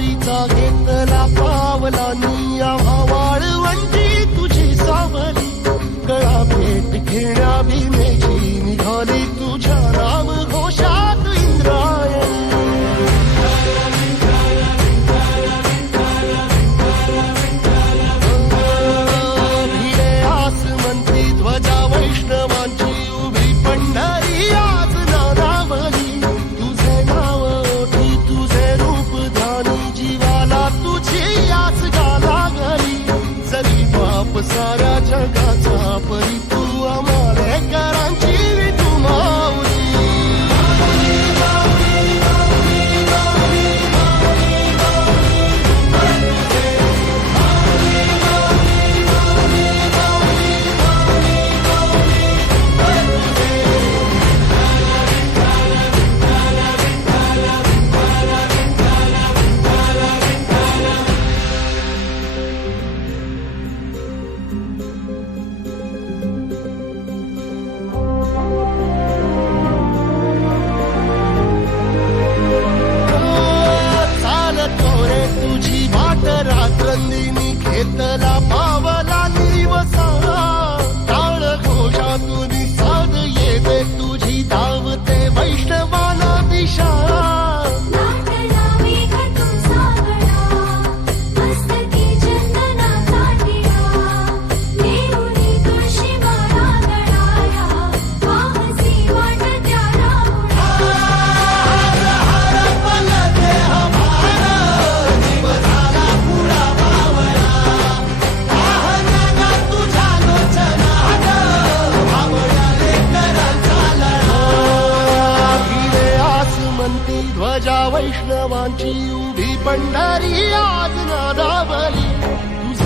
वारीचा घेतला पावला निया वाळवंटी तुझी सावली गळा भेट घेण्या भीमेची निघाली तुझ्या नाम घोषात इंद्रायणी भिडे आसमंती ध्वजा वैष्णवांची उभी पंढरी आज नानावली तुझे नाव ओठी तुझे रूप ध्यानी जीवाला तुझी आस गाला गली जरी बाप साऱ्या जगाचा परी तू आमालेकरांची विठू माऊली तुझी वाट रात्रंदिनी घेतला पावला दिवसा टाळ घोषातून साध येते तुझी धावते वैष्णवाला दिशा ध्वजा वैष्णवांची उभी पंढरी आज